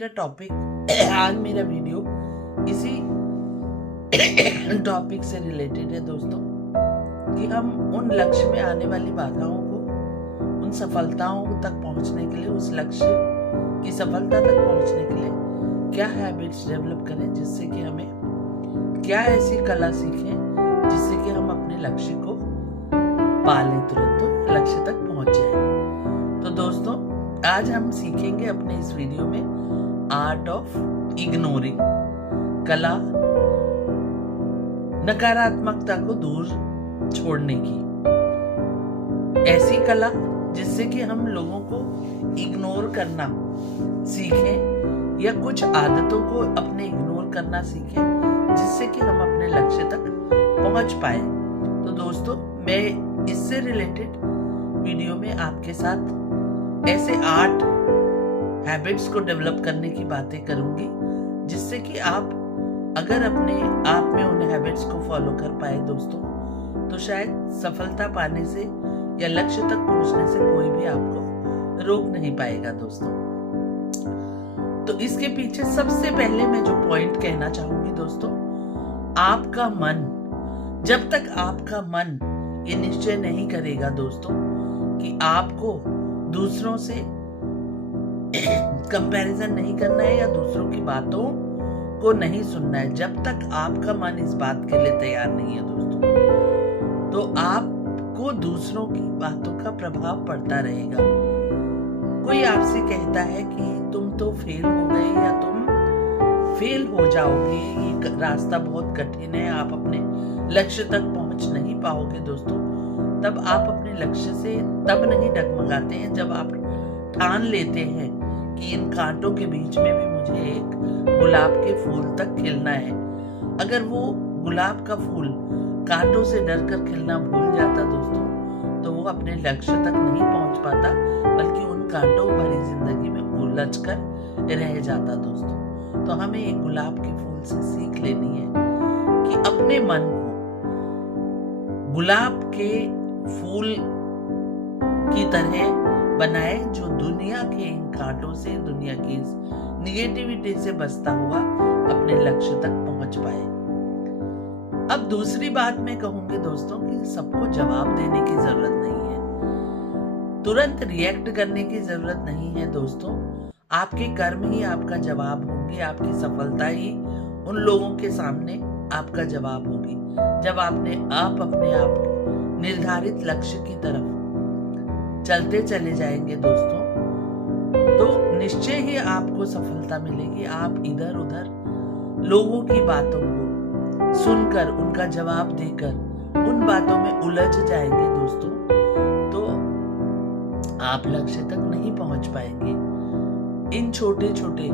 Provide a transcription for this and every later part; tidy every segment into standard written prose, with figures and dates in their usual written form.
मेरा टॉपिक आज मेरा वीडियो इसी टॉपिक से रिलेटेड है दोस्तों, कि हम उन लक्ष्य में आने वाली बाधाओं को, उन सफलताओं तक पहुंचने के लिए, उस लक्ष्य की सफलता तक पहुंचने के लिए क्या हैबिट्स डेवलप करें, जिससे कि हमें क्या ऐसी कला सीखें जिससे कि हम अपने लक्ष्य को पा लें, तुरंत लक्ष्य तक पहुंच जाए। तो दोस्तों आज हम सीखेंगे अपने इस वीडियो में आर्ट ऑफ इग्नोरिंग, कला नकारात्मकता को दूर छोड़ने की। ऐसी कला जिससे कि हम लोगों को इग्नोर करना सीखें या कुछ आदतों को अपने इग्नोर करना सीखें जिससे कि हम अपने लक्ष्य तक पहुंच पाए। तो दोस्तों मैं इससे रिलेटेड वीडियो में आपके साथ ऐसे 8 हैबिट्स को डेवलप करने की बातें करूंगी, जिससे कि आप अगर अपने आप में उन हैबिट्स को फॉलो कर पाए दोस्तों, तो शायद सफलता पाने से या लक्ष्य तक पहुंचने से कोई भी आपको रोक नहीं पाएगा दोस्तों। तो इसके पीछे सबसे पहले मैं जो पॉइंट कहना चाहूंगी दोस्तों, आपका मन, जब तक आपका मन ये निश्चय नहीं करेगा दोस्तों कि आपको दूसरों से कंपैरिजन नहीं करना है या दूसरों की बातों को नहीं सुनना है, जब तक आपका मन इस बात के लिए तैयार नहीं है दोस्तों, तो आपको दूसरों की बातों का प्रभाव पड़ता रहेगा। कोई आपसे कहता है कि तुम तो फेल हो गए या तुम फेल हो जाओगे, ये रास्ता बहुत कठिन है, आप अपने लक्ष्य तक पहुंच नहीं पाओगे दोस्तों, तब आप अपने लक्ष्य से तब नहीं डगमगाते हैं जब आप ठान लेते हैं कि इन कांटों के बीच में भी मुझे एक गुलाब के फूल तक खिलना है। अगर वो गुलाब का फूल कांटों से डरकर खिलना भूल जाता दोस्तों, तो वो अपने लक्ष्य तक नहीं पहुंच पाता, बल्कि उन कांटों भरी जिंदगी में उलझ कर रह जाता दोस्तों। तो हमें एक गुलाब के फूल से सीख लेनी है कि अपने मन को गुलाब के फूल की तरह बनाए, जो दुनिया के इन कांटों से, दुनिया की इस निगेटिविटी से बचता हुआ अपने लक्ष्य तक पहुंच पाए। अब दूसरी बात मैं कहूंगी दोस्तों कि सबको जवाब देने की जरूरत नहीं है, तुरंत रिएक्ट करने की जरूरत नहीं है दोस्तों। आपके कर्म ही आपका जवाब होंगे, आपकी सफलता ही उन लोगों के सामने आपका जवाब होगी। जब आप अपने आप निर्धारित लक्ष्य की तरफ चलते चले जाएंगे दोस्तों, तो निश्चय ही आपको सफलता मिलेगी। आप इधर उधर लोगों की बातों को सुनकर, उनका जवाब देकर उन बातों में उलझ जाएंगे दोस्तों, तो आप लक्ष्य तक नहीं पहुंच पाएंगे। इन छोटे छोटे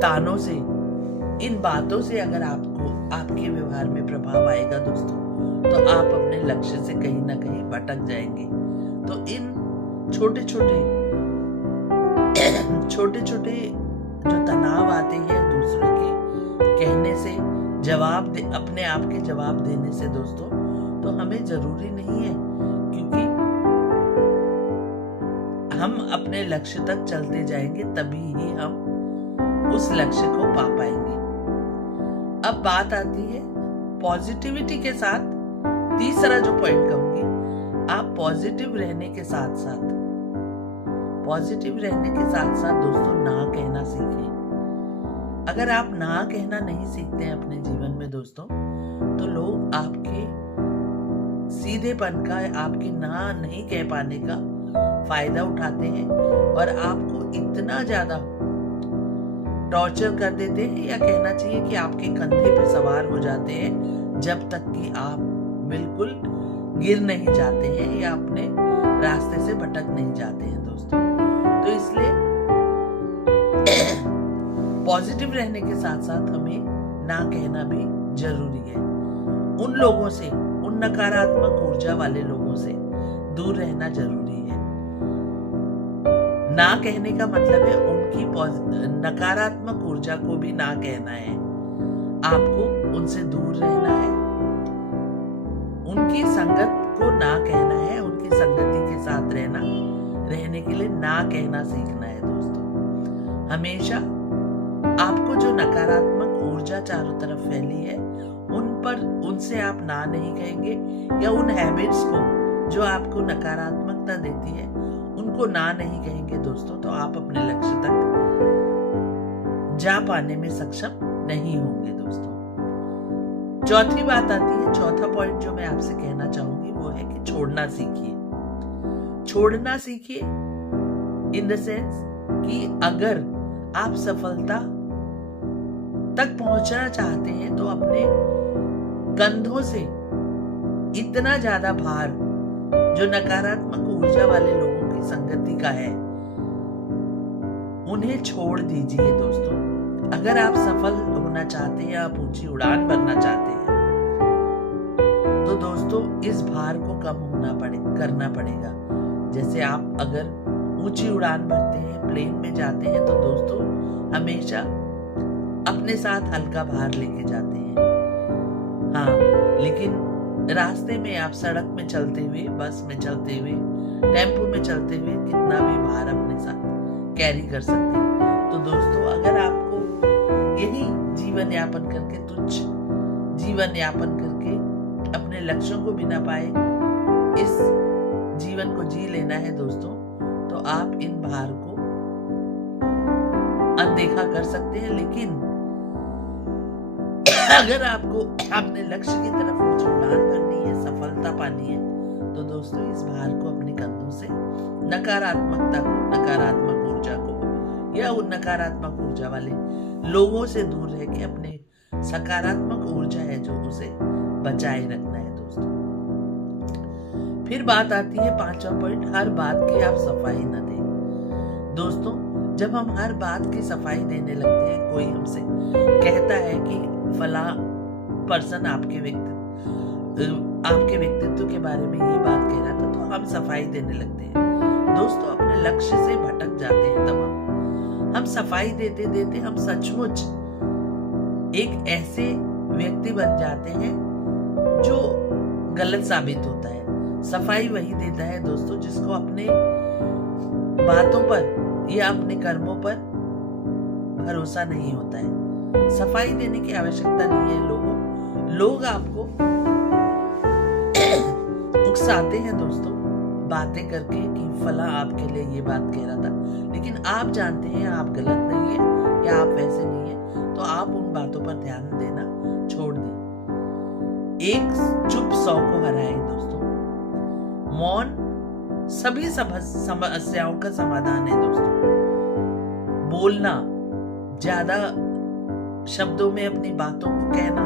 तानों से, इन बातों से अगर आपको आपके व्यवहार में प्रभाव आएगा दोस्तों, तो आप अपने लक्ष्य से कहीं ना कहीं भटक जाएंगे। तो इन छोटे छोटे जो तनाव आते हैं दूसरे के कहने से, अपने आप के जवाब देने से दोस्तों, तो हमें जरूरी नहीं है, क्योंकि हम अपने लक्ष्य तक चलते जाएंगे, तभी ही हम उस लक्ष्य को पा पाएंगे। अब बात आती है पॉजिटिविटी के साथ, तीसरा जो पॉइंट कहूंगी, आप पॉजिटिव रहने के साथ साथ दोस्तों ना कहना सीखें। अगर आप ना कहना नहीं सीखते हैं अपने जीवन में दोस्तों, तो लोग आपके सीधेपन का, आपके ना नहीं कह पाने का फायदा उठाते हैं और आपको इतना ज्यादा टॉर्चर कर देते हैं, या कहना चाहिए कि आपके कंधे पे सवार हो जाते हैं, जब तक कि आप बिल्कुल गिर नहीं जाते हैं या अपने रास्ते से भटक नहीं जाते हैं दोस्तों। तो इसलिए पॉजिटिव रहने के साथ साथ हमें ना कहना भी जरूरी है। उन लोगों से, उन नकारात्मक ऊर्जा वाले लोगों से दूर रहना जरूरी है। ना कहने का मतलब है उनकी नकारात्मक ऊर्जा को भी ना कहना है, आपको उनसे दूर रहना है, उनकी संगत को ना कहना है, उनकी संगति के साथ रहने के लिए ना कहना सीखना है दोस्तों। हमेशा आपको जो नकारात्मक ऊर्जा चारों तरफ फैली है उनसे आप ना नहीं कहेंगे, या उन हैबिट्स को जो आपको नकारात्मकता देती है उनको ना नहीं कहेंगे दोस्तों, तो आप अपने लक्ष्य तक जा पाने में सक्षम नहीं होंगे दोस्तों। चौथी बात आती है, चौथा पॉइंट जो मैं आपसे कहना चाहूंगी वो है कि छोड़ना सीखिए। छोड़ना सीखिए इन द सेंस कि अगर आप सफलता तक पहुंचना चाहते हैं तो अपने कंधों से इतना ज्यादा भार जो नकारात्मक ऊर्जा वाले लोगों की संगति का है उन्हें छोड़ दीजिए दोस्तों। अगर आप सफल होना चाहते हैं, आप ऊंची उड़ान भरना चाहते हैं, तो दोस्तों इस भार को कम करना पड़ेगा। जैसे आप अगर ऊंची उड़ान भरते हैं, प्लेन में जाते हैं, तो दोस्तों हमेशा अपने साथ हल्का भार लेके जाते हैं। हाँ, लेकिन रास्ते में आप सड़क में चलते हुए, बस में चलते हुए, टेम्पो में चलते हुए कितना भी भार अपने साथ कैरी कर सकते हैं। तो दोस्तों अगर आपको यही जीवन यापन करके, तुच्छ जीवन यापन करके अपने लक्ष्यों को बिना पाए इस जीवन को जी लेना है दोस्तों, तो आप इन भार को अनदेखा कर सकते हैं। लेकिन अगर आपको अपने लक्ष्य की तरफ उड़ान भरनी है, सफलता पानी है, तो दोस्तों इस भार को अपने कंधों से नकारात्मकता को, नकारात्मक ऊर्जा को या उन नकारात्मक ऊर्जा वाले लोगों से दूर रह के अपने सकारात्मक ऊर्जा है जो उसे बचाए रखना है दोस्तों। फिर बात आती है पांचवा पॉइंट, हर बात की आप सफाई न दें। दोस्तों जब हम हर बात की सफाई देने लगते हैं, कोई हमसे कहता है कि फला पर्सन आपके व्यक्तित्व के बारे में ये बात कह रहा था, तो हम सफाई देने लगते हैं दोस्तों, अपने लक्ष्य से भटक जाते हैं। तब हम सफाई देते देते हम सचमुच एक ऐसे व्यक्ति बन जाते हैं जो गलत साबित होता है। सफाई वही देता है दोस्तों जिसको अपने बातों पर या अपने कर्मों पर भरोसा नहीं होता है। सफाई देने की आवश्यकता नहीं है। लोग आपको उकसाते हैं दोस्तों बातें करके कि फला आपके लिए ये बात कह रहा था, लेकिन आप जानते हैं आप गलत नहीं है या आप वैसे नहीं है, तो आप उन बातों पर ध्यान देना छोड़ दें। एक चुप 100 को हराए दोस्तों। मौन सभी समस्याओं का समाधान है दोस्तों। बोलना, ज्यादा शब्दों में अपनी बातों को कहना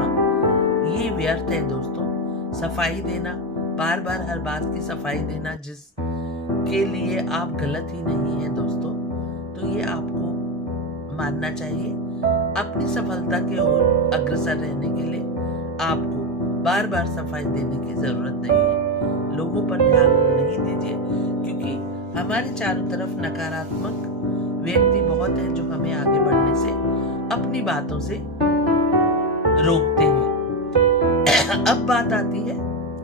ये व्यर्थ है दोस्तों। सफाई देना, बार बार हर बात की सफाई देना जिसके लिए आप गलत ही नहीं है दोस्तों, तो ये आपको मानना चाहिए। अपनी सफलता की ओर अग्रसर रहने के लिए आपको बार बार सफाई देने की जरूरत नहीं है। लोगों पर ध्यान नहीं दीजिए, क्योंकि हमारे चारों तरफ नकारात्मक व्यक्ति बहुत है जो हमें आगे बढ़ने से, अपनी बातों से रोकते हैं। अब बात आती है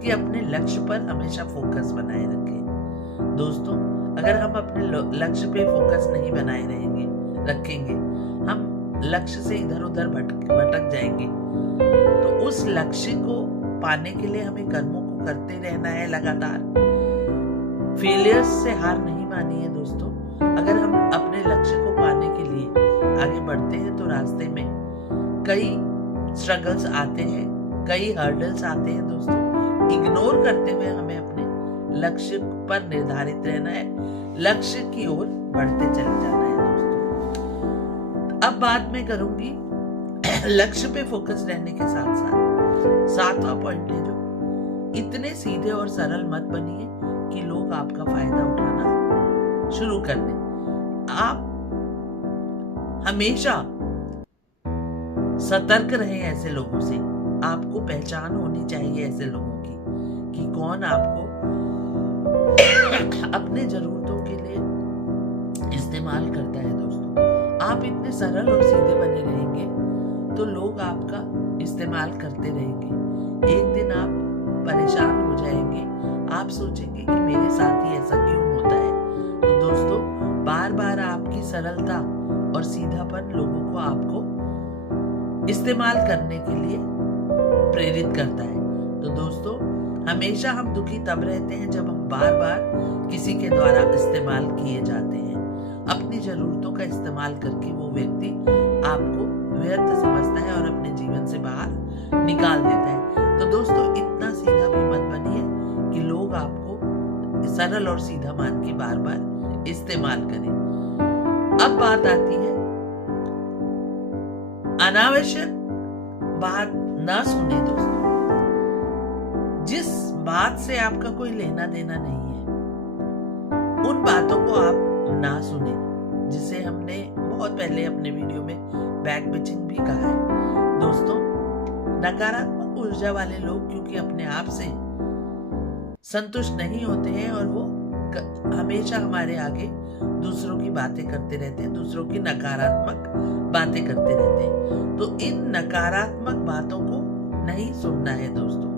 कि अपने लक्ष्य पर हमेशा फोकस बनाए रखें। दोस्तों अगर हम अपने लक्ष्य पे फोकस नहीं बनाए रखेंगे, हम लक्ष्य से इधर उधर भटक जाएंगे। तो उस लक्ष्य को पाने के लिए हमें कर्मों को करते रहना है लगातार। फेलियर्स से हार नहीं मानी है दोस्तों। अगर हम अपने लक्ष्य को पाने के लिए आगे बढ़ते हैं तो रास्ते में कई स्ट्रगल्स आते हैं, कई हर्डल्स आते हैं दोस्तों। इग्नोर करते हुए हमें अपने लक्ष्य पर निर्धारित रहना है, लक्ष्य की ओर बढ़ते चले जाना है दोस्तों। अब बात मैं करूंगी लक्ष्य पे फोकस रहने के साथ साथ 7वां पॉइंट है जो इतने सीधे और सरल मत बनिए कि लोग आपका फायदा उठाना शुरू कर दें। आप हमेशा सतर्क रहें ऐसे लोगों से। आपको पहचान होनी चाहिए ऐसे लोगों की कि कौन आपको अपने जरूरतों के लिए इस्तेमाल करता है दोस्तों। आप इतने सरल और सीधे बने रहेंगे तो लोग आपका इस्तेमाल करते रहेंगे। एक दिन आप परेशान हो जाएंगे, आप सोचेंगे कि मेरे साथ ही ऐसा क्यों होता है। तो दोस्तों बार बार आपकी सरलता और सीधापन लोगों को आपको इस्तेमाल करने के लिए प्रेरित करता है। तो दोस्तों, हमेशा हम दुखी तब रहते हैं जब हम बार बार किसी के द्वारा इस्तेमाल किए जाते हैं। अपनी जरूरतों का इस्तेमाल करके वो व्यक्ति आपको व्यर्थ समझता है और अपने जीवन से बाहर निकाल देता है। तो दोस्तों, इतना सीधा भी मत बनिए कि लोग आपको सरल और सीधा मान के बार बार इस्तेमाल करें। अब बात आती है, अनावश्यक बात ना सुने दोस्तों। जिस बात से आपका कोई लेना देना नहीं है, उन बातों को आप ना सुने, जिसे हमने बहुत पहले अपने वीडियो में बैक बिचिंग भी कहा है। दोस्तों, नकारात्मक ऊर्जा वाले लोग क्योंकि अपने आप से संतुष्ट नहीं होते हैं और वो हमेशा हमारे आगे दूसरों की बातें करते रहते हैं, दूसरों की नकारात्मक बातें करते रहते हैं। तो इन नकारात्मक बातों को नहीं सुनना है दोस्तों।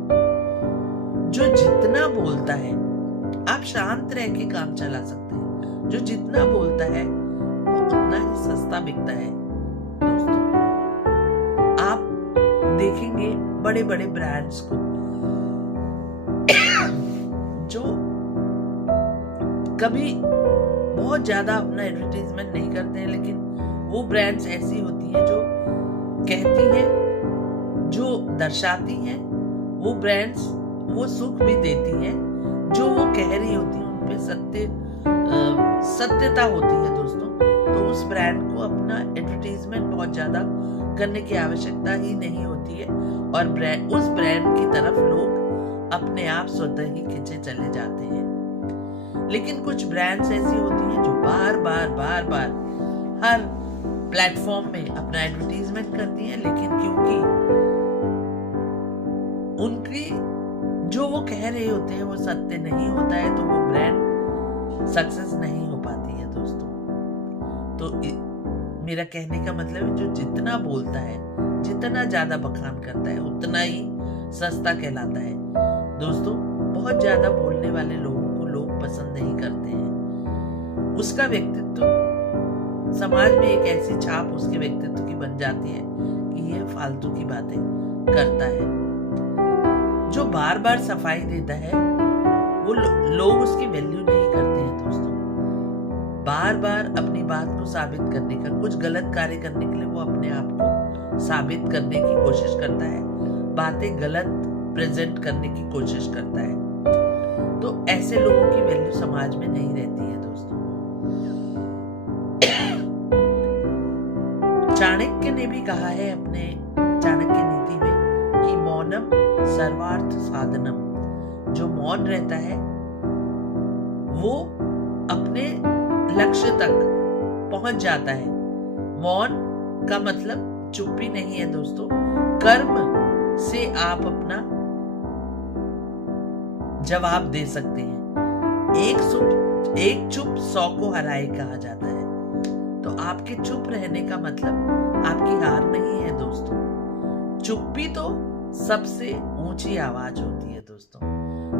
जो जितना बोलता है, आप शांत रह के काम चला सकते हैं। जो जितना बोलता है वो उतना ही सस्ता बिकता है दोस्तों। आप देखेंगे बड़े बड़े ब्रांड्स को जो कभी बहुत ज्यादा अपना एडवर्टाइजमेंट नहीं करते हैं, लेकिन वो ब्रांड्स ऐसी होती हैं जो कहती हैं, जो दर्शाती हैं। वो ब्रांड्स वो सुख भी देती हैं जो वो कह रही होती हैं, उन पे सत्यता होती है दोस्तों। तो उस ब्रांड को अपना एडवर्टाइजमेंट बहुत ज्यादा करने की आवश्यकता ही नहीं होती है और उस ब्रांड की तरफ लोग अपने आप स्वतः ही खिंचे चले जाते हैं। लेकिन कुछ ब्रांड्स ऐसी होती हैं जो बार बार हर प्लेटफॉर्म में अपना एडवर्टाइजमेंट करती हैं, लेकिन क्योंकि उनकी जो वो कह रहे होते हैं वो सत्य नहीं होता है, तो वो ब्रांड सक्सेस नहीं हो पाती है दोस्तों। तो मेरा कहने का मतलब है, जो जितना बोलता है, जितना ज्यादा बखान करता है, उतना ही सस्ता कहलाता है दोस्तों। बहुत ज्यादा बोलने वाले लोगों को लोग पसंद नहीं करते हैं। उसका व्यक्तित्व समाज में एक ऐसी छाप उसके व्यक्तित्व की बन जाती है कि ये फालतू की बातें करता है। जो बार बार सफाई देता है वो लोग उसकी वैल्यू नहीं करते हैं दोस्तों। बार बार अपनी बात को साबित करने का, कुछ गलत कार्य करने के लिए वो अपने आप को साबित करने की कोशिश करता है, बातें गलत प्रेजेंट करने की कोशिश करता है। तो ऐसे लोगों की वैल्यू समाज में नहीं रहती है दोस्तों। चाणक्य ने भी कहा है अपने चाणक्य नीति में कि मौनम सर्वार्थ साधनम। जो मौन रहता है वो अपने लक्ष्य तक पहुंच जाता है। मौन का मतलब चुप्पी नहीं है दोस्तों। कर्म से आप अपना जवाब दे सकते हैं। एक चुप 100 को हराए कहा जाता है। तो आपके चुप रहने का मतलब आपकी हार नहीं है दोस्तों। चुप्पी तो सबसे ऊंची आवाज होती है दोस्तों।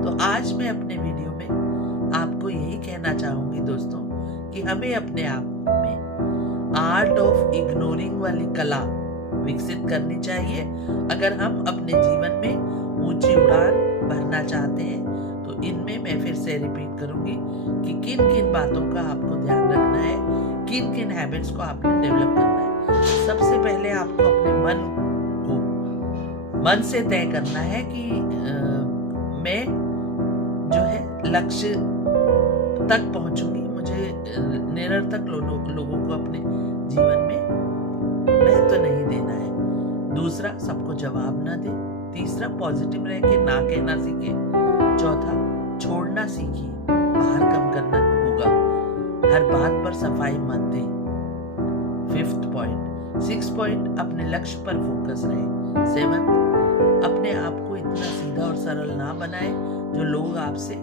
तो आज मैं अपने वीडियो में आपको यही कहना चाहूंगी दोस्तों कि हमें अपने आप में आर्ट ऑफ इग्नोरिंग वाली कला विकसित करनी चाहिए। अगर हम अपने जीवन में ऊंची उड़ान भरना चाहते हैं, तो इनमें मैं फिर से रिपीट करूंगी कि किन किन बातों का आपको ध्यान रखना है, किन किन हैबिट्स को आपने डेवलप करना है। सबसे पहले आपको अपने मन से तय करना है कि मैं जो है लक्ष्य तक पहुंचूंगी। मुझे निरर्थक लोगों को अपने जीवन में महत्व नहीं देना है। दूसरा, सबको जवाब ना दे। तीसरा, पॉजिटिव रह के ना कहना सीखे। चौथा, छोड़ना सीखिए, बाहर कम करना होगा, हर बात पर सफाई मत दे। 5th point. 6th पॉइंट, अपने लक्ष्य पर फोकस रहे। 7th, अपने आप को इतना सीधा और सरल ना बनाए जो लोग आपसे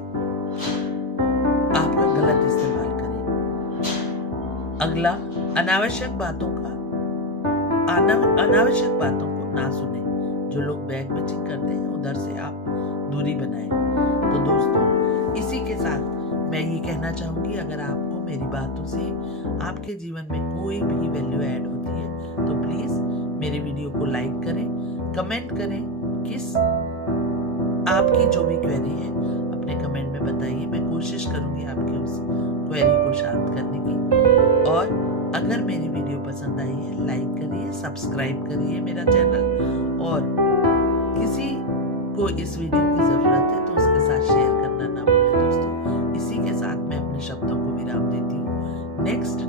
आपका गलत इस्तेमाल करें। अगला, अनावश्यक बातों को ना सुने। जो लोग बैक बिचिंग करते हैं उधर से आप दूरी बनाएं। तो दोस्तों, इसी के साथ मैं ये कहना चाहूंगी, अगर आपको मेरी बातों से आपके जीवन में कोई भी वैल्यू ऐड होती है तो प्लीज मेरे वीडियो को लाइक करें, कमेंट करें, किस आपकी जो भी क्वेरी है अपने कमेंट में बताइए। मैं कोशिश करूंगी आपकी उस क्वेरी को शांत करने की। और अगर मेरी वीडियो पसंद आई है लाइक करिए, सब्सक्राइब करिए मेरा चैनल, और किसी को इस वीडियो की जरूरत है तो उसके साथ शेयर करना ना भूलें दोस्तों। इसी के साथ मैं अपने शब्दों को विराम देती हूँ। नेक्स्ट